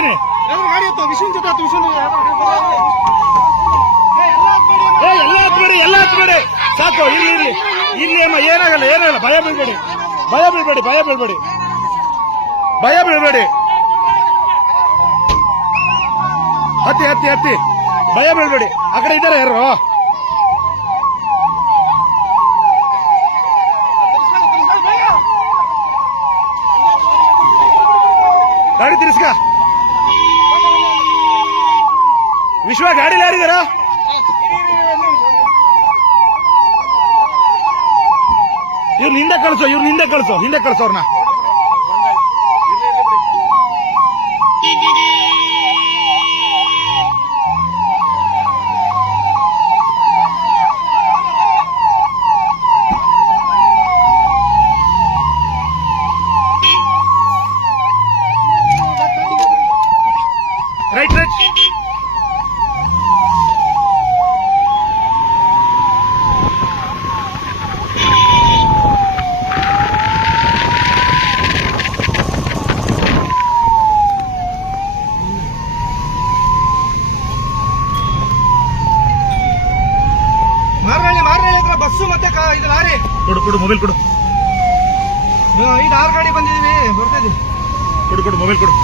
ಬರ್ತೀನಿ. ಗಾಡಿ ಹತ್ತು ವಿಷ್ಣು ಜೊತೆ ಹತ್ತು ವಿಷ್ಣು ಎಲ್ಲ ಹತ್ಬೇಡಿ ಸಾಕು. ಇಲ್ಲಿ ಅಮ್ಮ ಏನಾಗಲ್ಲ ಭಯ ಬೀಳ್ಬೇಡಿ. ಹತ್ತಿ ಭಯ ಬೀಳ್ಬೇಡಿ. ಆ ಕಡೆ ಇದ್ದಾರೆ ಯಾರು? ಗಾಡಿ ತಿರ್ಸ್ಕ. ವಿಶ್ವ ಗಾಡಿಲಿ ಯಾರಿದಾರ? ಇವ್ರು ಹಿಂದೆ ಕಳ್ಸೋ ಅವ್ರನ್ನ. ರೈಟ್ ಮಾರ್ನಳ್ಳಿ ಬಸ್ಸು ಮತ್ತೆ ಇದು ಲಾರಿ ಕೊಡು ಮೊಬೈಲ್ ಕೊಡು. 5-6 ಗಾಡಿ ಬಂದಿದೀವಿ ಬರ್ತಾ ಇದೀವಿ. ಕೊಡು ಮೊಬೈಲ್ ಕೊಡು.